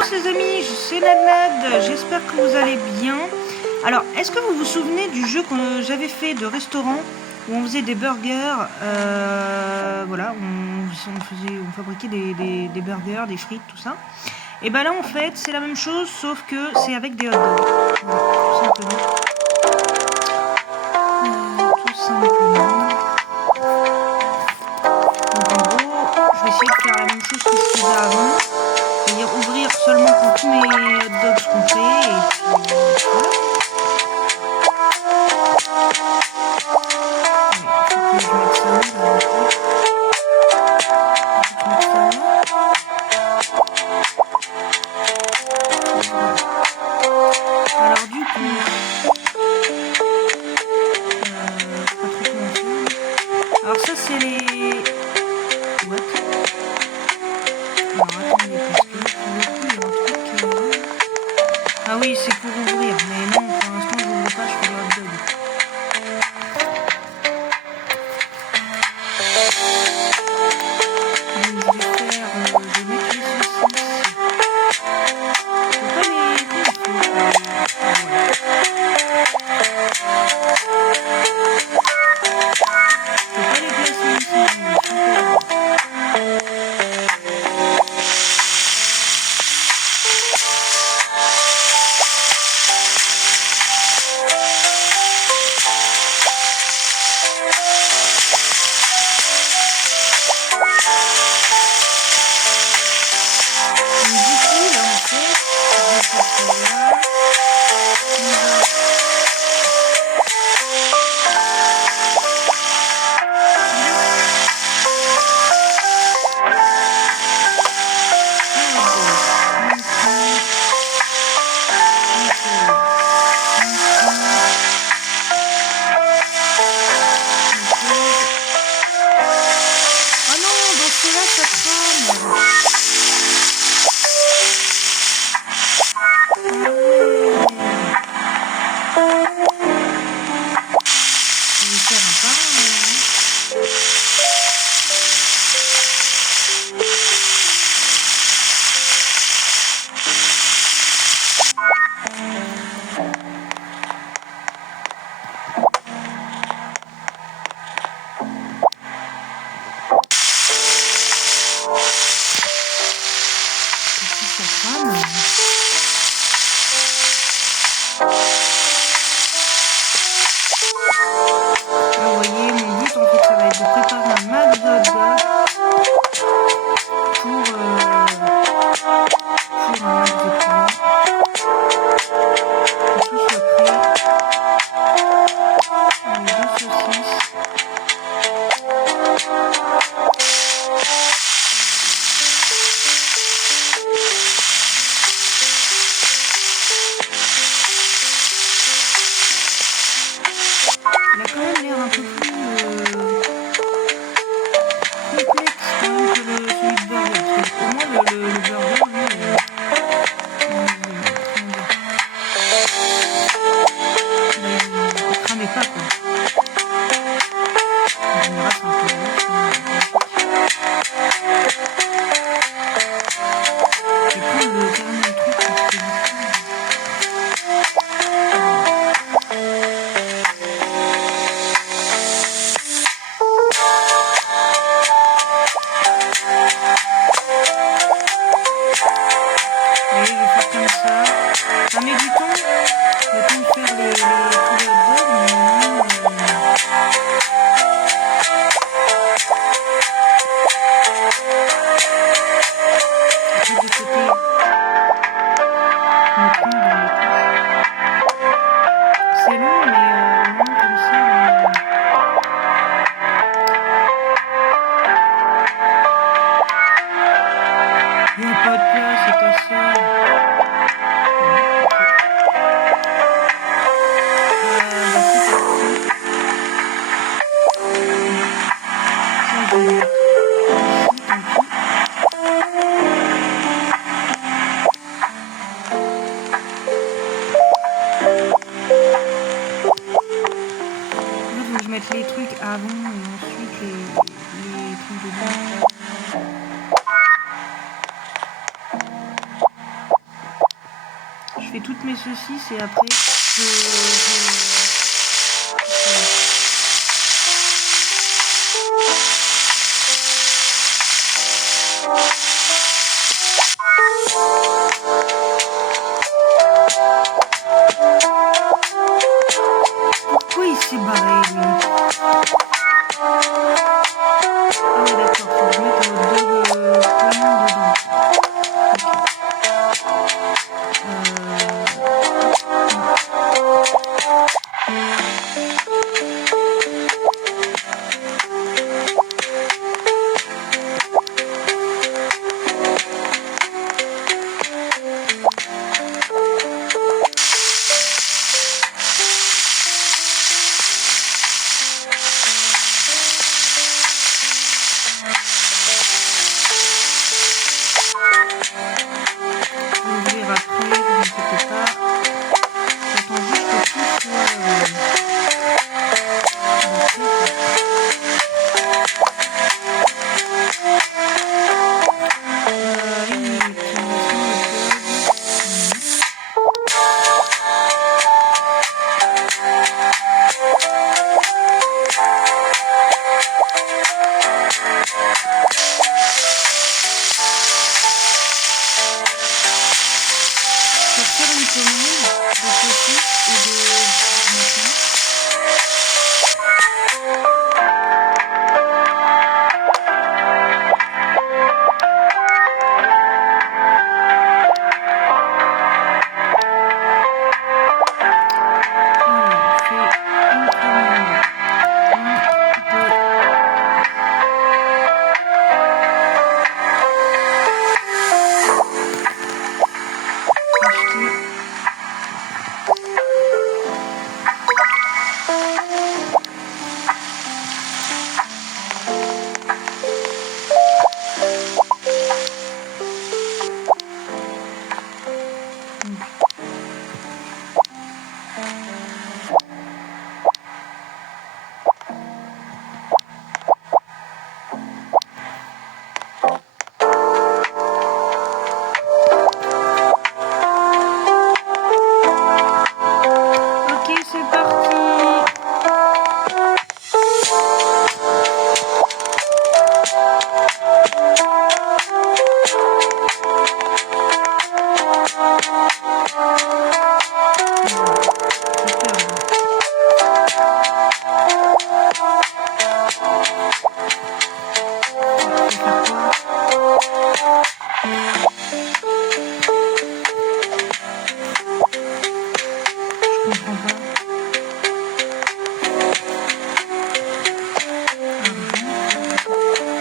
tous les amis, c'est Nad, j'espère que vous allez bien. Alors, est-ce que vous vous souvenez du jeu que j'avais fait de restaurant où on faisait des burgers, voilà, on fabriquait des burgers, des frites, tout ça. Et ben là en fait c'est la même chose sauf que c'est avec des hot dogs. Voilà, tout simplement. Tout simplement. Donc en gros, je vais essayer de faire la même chose que je faisais avant. C'est-à-dire ouvrir seulement quand tous mes hot dogs seront prêts et puis voilà. Oui, il faut que je mette ça là. Alors du coup, pas trop comment faire. Alors ça c'est les... What? Alors attendez parce que pour le coup il y a un truc... Ah oui c'est pour ouvrir, mais non pour l'instant je n'ouvre pas, je fais le hot dog. Donc je vais faire... je vais mettre les saucisses. Faut pas les... vous voyez, mon but en fait ça va être de préparer un max de hot dogs pour un max de clients. Que tout soit prêt. Les deux saucisses. Il a quand même l'air un peu plus complexe quand même que celui de burger. Parce que au moins le burger, lui, il cramait pas quoi. En général, c'est un peu je vais prendre le dernier truc parce que et je vais faire comme ça. Ça met du temps, le temps de faire les hot dogs, mais après de côté, me prendre dans les touches. C'est long, mais au moins comme ça. Il n'y a pas de place, c'est ta sœur. Je mettre les trucs avant et ensuite les trucs dedans. fais toutes mes saucisses et après Pourquoi il s'est barré lui? Ah ouais d'accord, faut que je mette un hot dog plein dedans.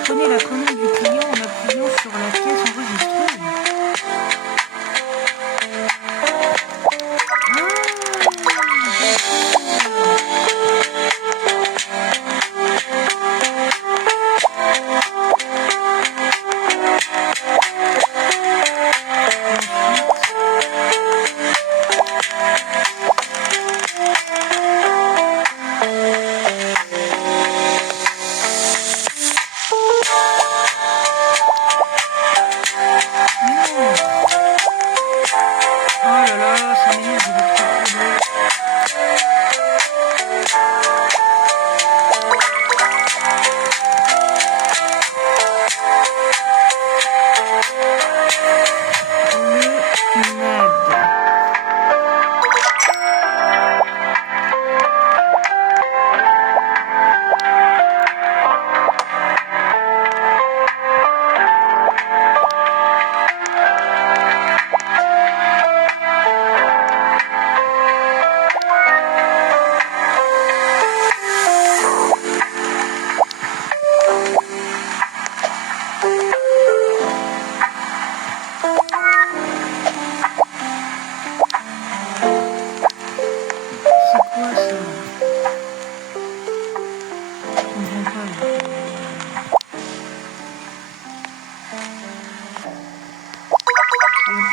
Prenez la commande du client en appuyant sur la pièce enregistreuse.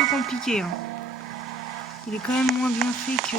Compliqué, hein. Il est quand même moins bien fait que...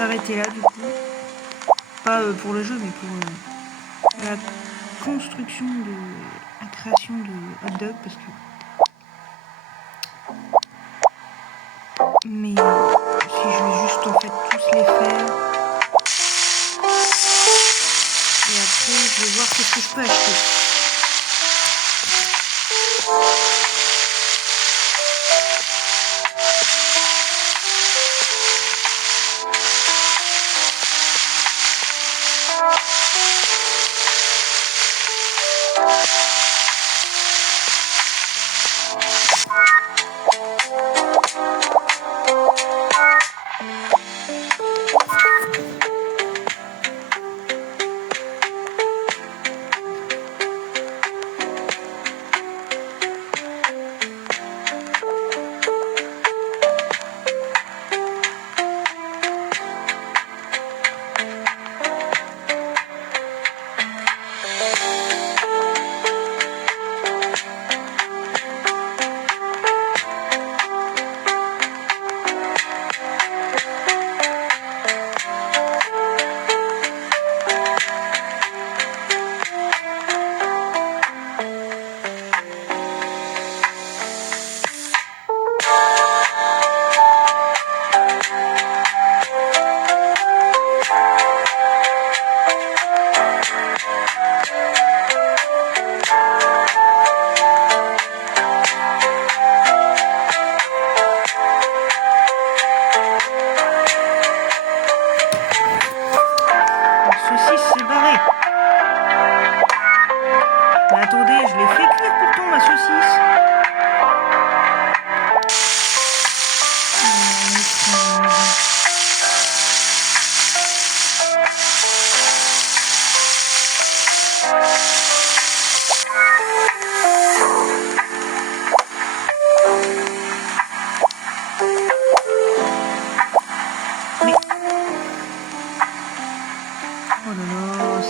s'arrêter là du coup. Pas pour le jeu, mais pour la construction de la création de hot dog parce que. Mais si je vais juste en fait tous les faire. Et après je vais voir qu'est-ce que je peux acheter.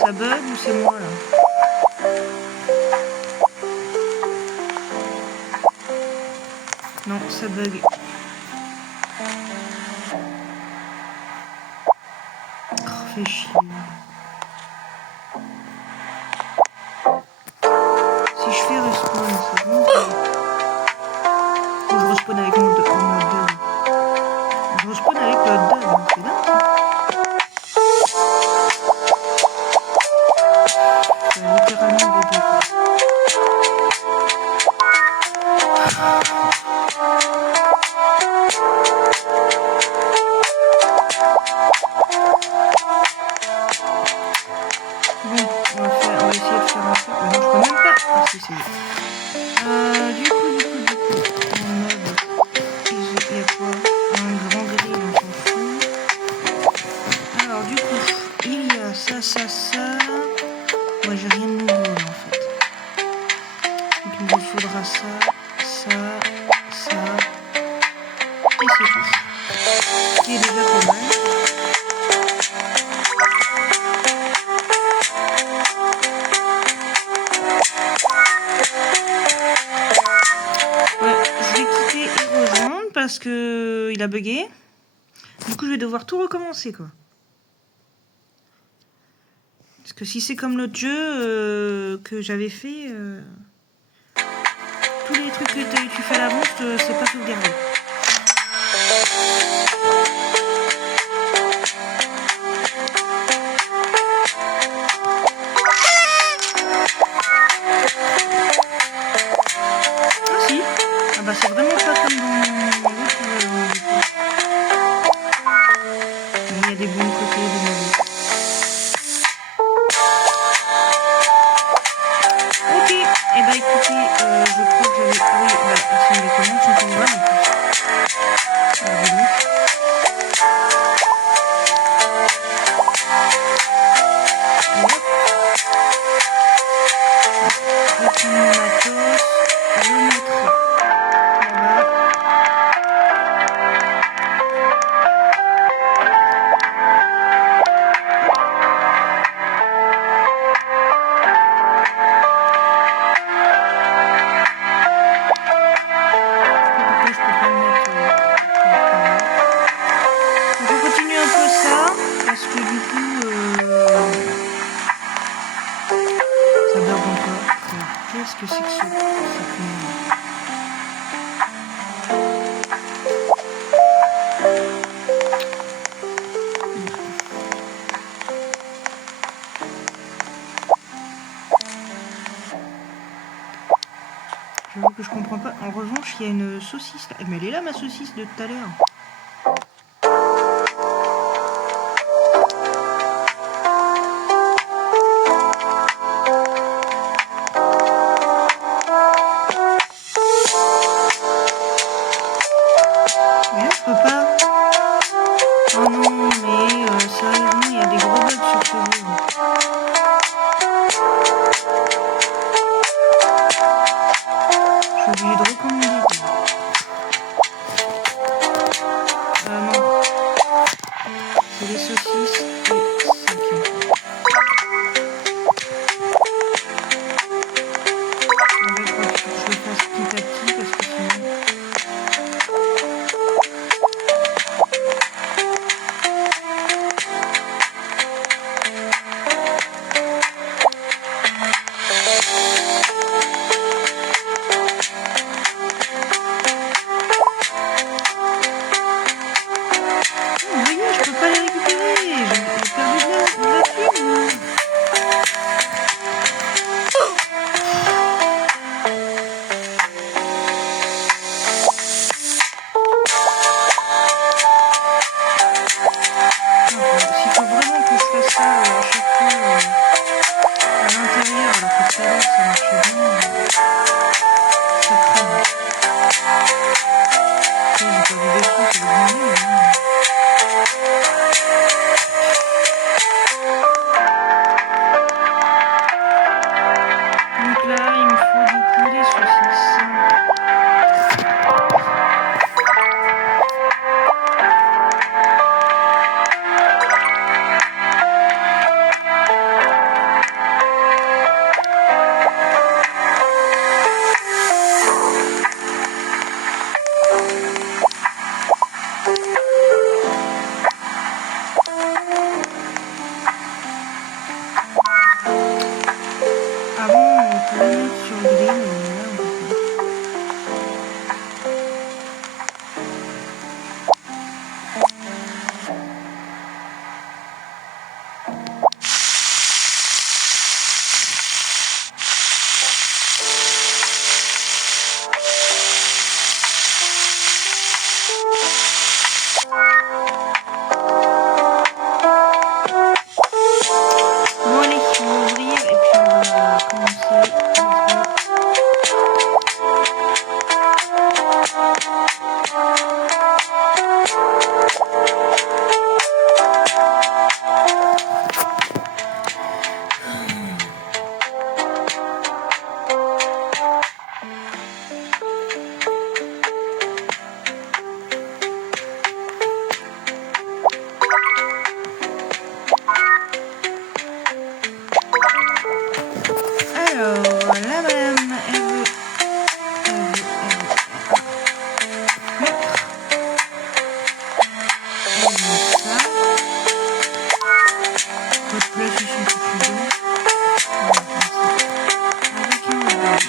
Ça bug ou c'est moi là? Non, ça bug. Oh, fait chier. Si je fais respawn, c'est bon. Ou je respawn avec mon hot dog. Je respawn avec le hot dog, c'est dingue ça. Littéralement bugger. Bon, on va essayer de faire un truc. Mais non, je peux même pas. Ah si, c'est bon. Du coup. En mode, il y a quoi? Un grand grill, on s'en fout. Alors du coup, il y a ça. Moi j'ai rien de nouveau là en fait. Donc il me faudra ça. Et c'est tout. Qui est déjà pas mal. Ouais, je vais quitter et rejoindre parce que il a bugué. Du coup je vais devoir tout recommencer quoi. Parce que si c'est comme l'autre jeu que j'avais fait, tous les trucs que tu fais à l'avance, c'est pas sauvegardé. Ah si, ah bah c'est vraiment pas comme dans l'autre jeu. Mais il y a des bons côtés, des mauvais. Ok, et bah écoutez, je crois que j'avais... Oui, bah, c'est une commande, c'est une commande en plus. que c'est que ça? J'avoue que je comprends pas. En revanche, il y a une saucisse là. Mais elle est là, ma saucisse de tout à l'heure. Mais là, je peux pas. Oh non, mais sérieusement, il y a des gros bugs sur ce jeu. Je suis obligée de recommander. Non. C'est les saucisses et ça qui me fait. En fait, faut que je le fasse petit à petit parce que sinon. Vous voyez, je peux pas les récupérer. J'ai perdu de la thune. S'il faut vraiment que je fasse ça à chaque fois à l'intérieur, alors que tout à l'heure ça marchait bien, ça crame. J'ai pas vu des sous, ça va bien mieux. Donc là, il me faut du coup des saucisses. Avant, on pouvait mettre sur le grill, mais là, on peut pas. Bon allez, on va ouvrir et puis on va commencer. Alors, là madame, elle veut ça. Votre plat suffit suffisant. Voilà, comme ça. Avec un emballage.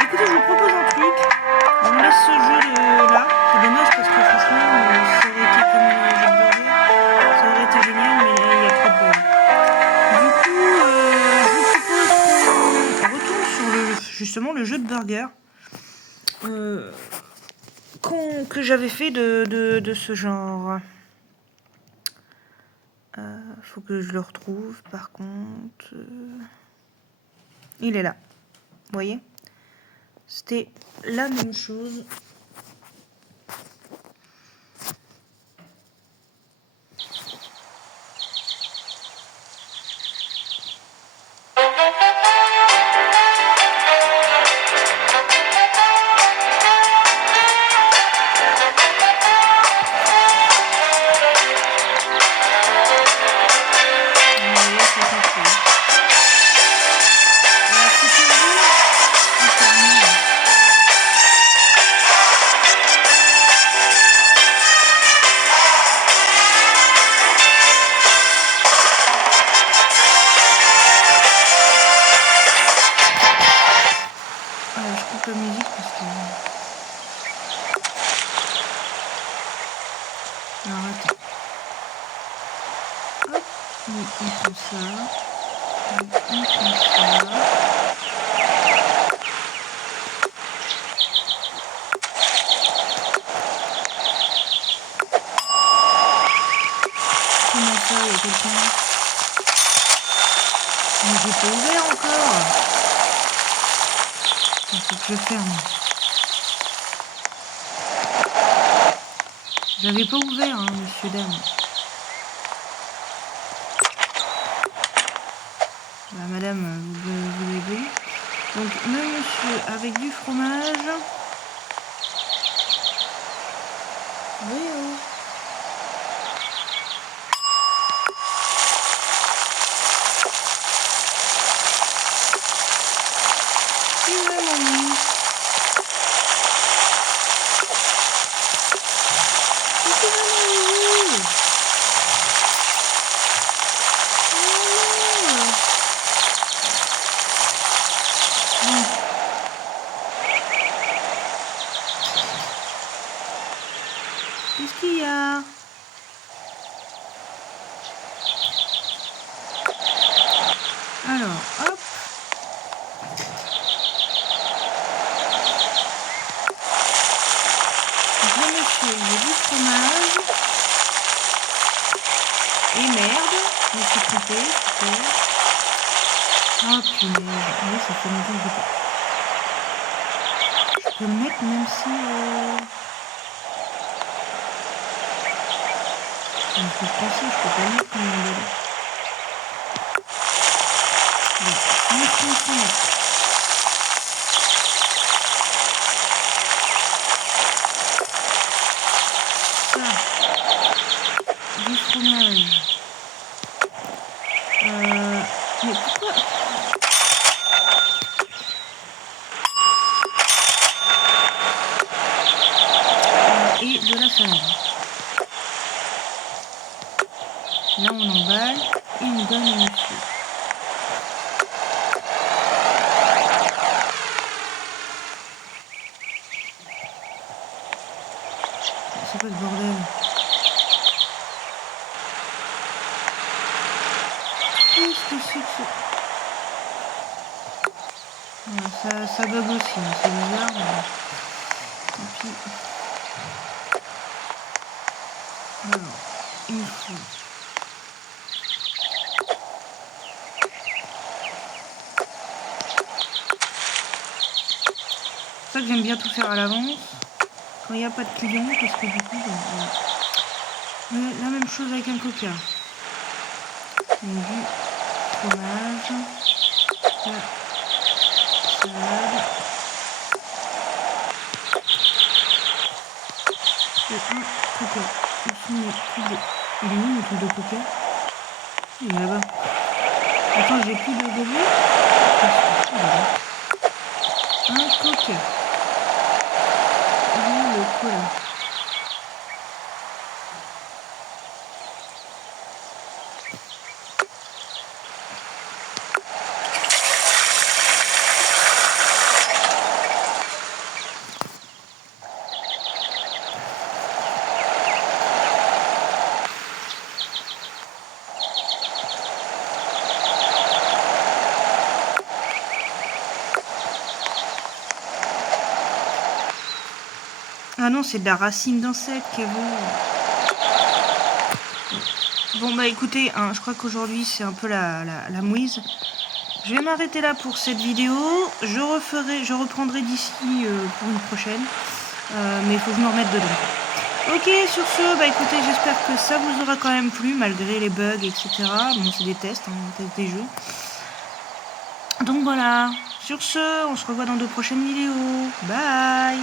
Écoutez, je vous propose un truc. On laisse ce jeu là. C'est dommage parce que franchement, ça aurait été comme le jeu de burger. Ça aurait été génial, mais il y a trop de bugs. Du coup, je vous propose qu'on retourne sur justement le jeu de burger que j'avais fait de ce genre. Faut que je le retrouve par contre. Il est là. Vous voyez? C'était la même chose. Oui, on prend ça. Oui, on prend ça. Comment ça, il y a quelqu'un? Mais j'ai pas ouvert encore. Il faut que je ferme. J'avais pas ouvert, hein, monsieur, dame. Bah, madame, vous l'avez vu. Donc, le monsieur avec du fromage. Oui, oh. C'est vraiment mignon. C'est vraiment mignon. Bon. Qu'est-ce qu'il y a? Alors, hop. Donc le monsieur, il y a du fromage. Et merde, je me suis trompée, super. Oh punaise, oui, ça fait longtemps que je peux le mettre même si... C'est ce que je pensais, je peux pas le mettre quand même dedans. Bon, on prend ça. Du fromage. Mais pourquoi? Et de la salade. Là on emballe et on donne au monsieur. C'est quoi ce bordel? Qu'est-ce que c'est que ça? Voilà, ça bug aussi, hein, c'est bizarre. Et puis... Alors, il faut... C'est pour ça que j'aime bien tout faire à l'avance. Quand il n'y a pas de clients, parce que du coup, voilà. Mais la même chose avec un coca. Donc, du fromage, la salade, et un coca. Ici, mes trucs de... Il est où mon truc de coca? Il est là-bas. Attends, j'ai plus de gobelet. Un coca. Et le cola. Ah non, c'est de la racine d'insecte, Kevin. Bon bah écoutez, hein, je crois qu'aujourd'hui c'est un peu la mouise. Je vais m'arrêter là pour cette vidéo. Je reprendrai d'ici pour une prochaine. Mais il faut que je me remette dedans. Ok, sur ce, bah écoutez, j'espère que ça vous aura quand même plu, malgré les bugs, etc. Bon, c'est des tests, hein, on teste des jeux. Donc voilà, sur ce, on se revoit dans de prochaines vidéos. Bye!